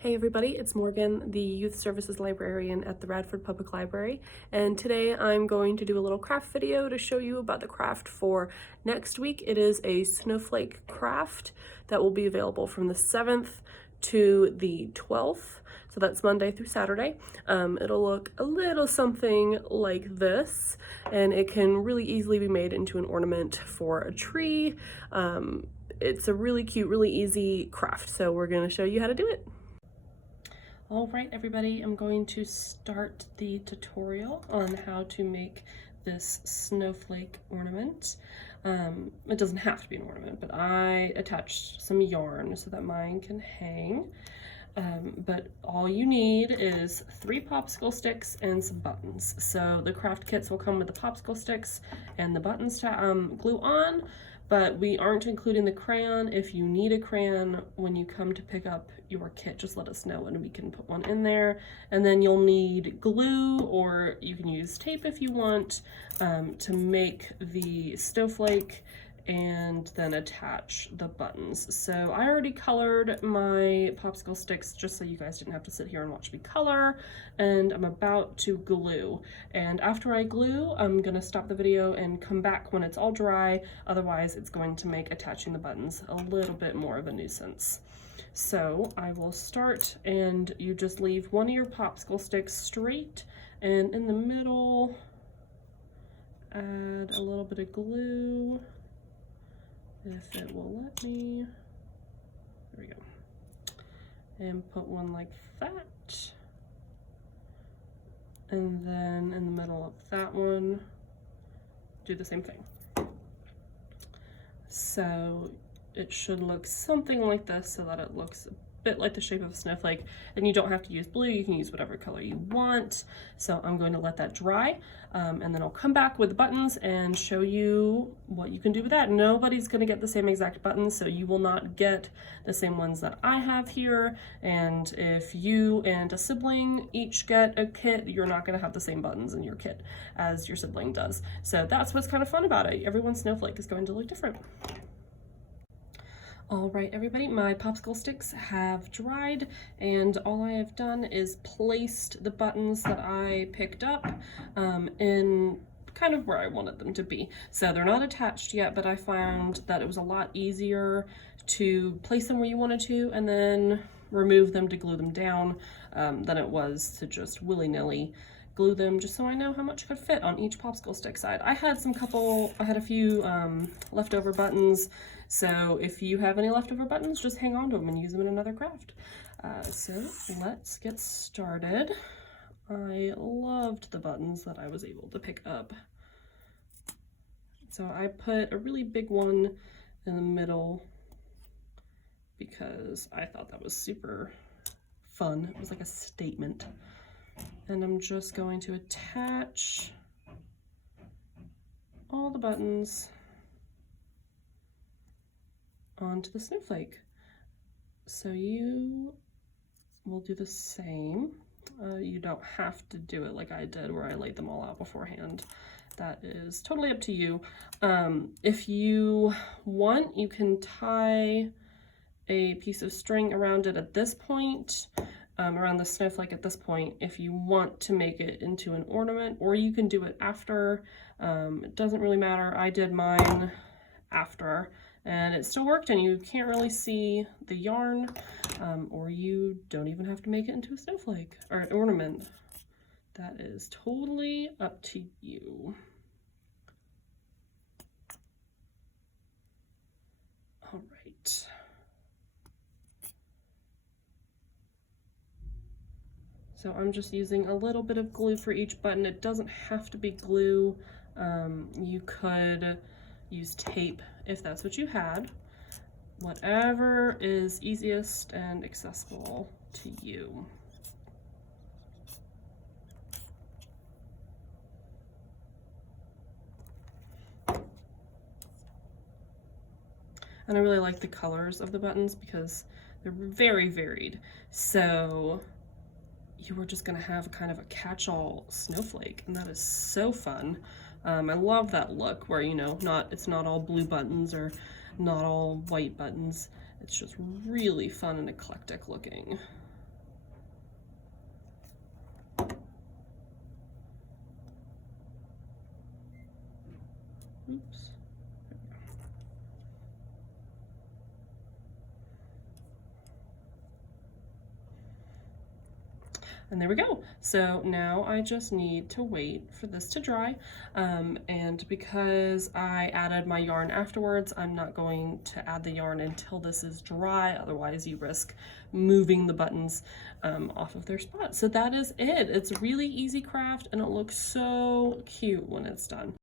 Hey everybody, it's Morgan, the Youth Services Librarian at the Radford Public Library, and today I'm going to do a little craft video to show you about the craft for next week. It is a Snowflake Craft that will be available from the 7th to the 12th, so that's Monday through Saturday. It'll look a little something like this, and it can really easily be made into an ornament for a tree. It's a really cute, really easy craft, so we're going to show you how to do it. All right, everybody, I'm going to start the tutorial on how to make this snowflake ornament. It doesn't have to be an ornament, but I attached some yarn so that mine can hang. But all you need is 3 popsicle sticks and some buttons. So the craft kits will come with the popsicle sticks and the buttons to glue on, but we aren't including the crayon. If you need a crayon when you come to pick up your kit, just let us know and we can put one in there. And then you'll need glue, or you can use tape if you want, to make the snowflake and then attach the buttons. So I already colored my popsicle sticks just so you guys didn't have to sit here and watch me color, and I'm about to glue. And after I glue, I'm gonna stop the video and come back when it's all dry, otherwise it's going to make attaching the buttons a little bit more of a nuisance. So I will start, and you just leave one of your popsicle sticks straight, and in the middle, add a little bit of glue. If it will let me, there we go, and put one like that, and then in the middle of that one, do the same thing. So it should look something like this, so that it looks a bit like the shape of a snowflake, and you don't have to use blue, you can use whatever color you want. So I'm going to let that dry, and then I'll come back with the buttons and show you what you can do with that. Nobody's going to get the same exact buttons, so you will not get the same ones that I have here, and if you and a sibling each get a kit, you're not going to have the same buttons in your kit as your sibling does. So that's what's kind of fun about it. Everyone's snowflake is going to look different. All right, everybody, my popsicle sticks have dried, and all I have done is placed the buttons that I picked up in kind of where I wanted them to be. So they're not attached yet, but I found that it was a lot easier to place them where you wanted to and then remove them to glue them down than it was to just willy-nilly glue them, just so I know how much could fit on each popsicle stick side. I had a few leftover buttons, so if you have any leftover buttons, just hang on to them and use them in another craft. So let's get started. I loved the buttons that I was able to pick up. So I put a really big one in the middle because I thought that was super fun. It was like a statement. And I'm just going to attach all the buttons onto the snowflake. So you will do the same. You don't have to do it like I did where I laid them all out beforehand. That is totally up to you. If you want, you can tie a piece of string around it at this point, around the snowflake at this point, if you want to make it into an ornament, or you can do it after. It doesn't really matter. I did mine after, and it still worked, and you can't really see the yarn, or you don't even have to make it into a snowflake or an ornament. That is totally up to you. All right. So I'm just using a little bit of glue for each button. It doesn't have to be glue. You could use tape if that's what you had. Whatever is easiest and accessible to you. And I really like the colors of the buttons because they're very varied. So you were just gonna have kind of a catch-all snowflake, and that is so fun. I love that look where, you know, it's not all blue buttons or not all white buttons. It's just really fun and eclectic looking. Oops. And there we go. So now I just need to wait for this to dry. And because I added my yarn afterwards, I'm not going to add the yarn until this is dry. Otherwise you risk moving the buttons off of their spot. So that is it. It's a really easy craft and it looks so cute when it's done.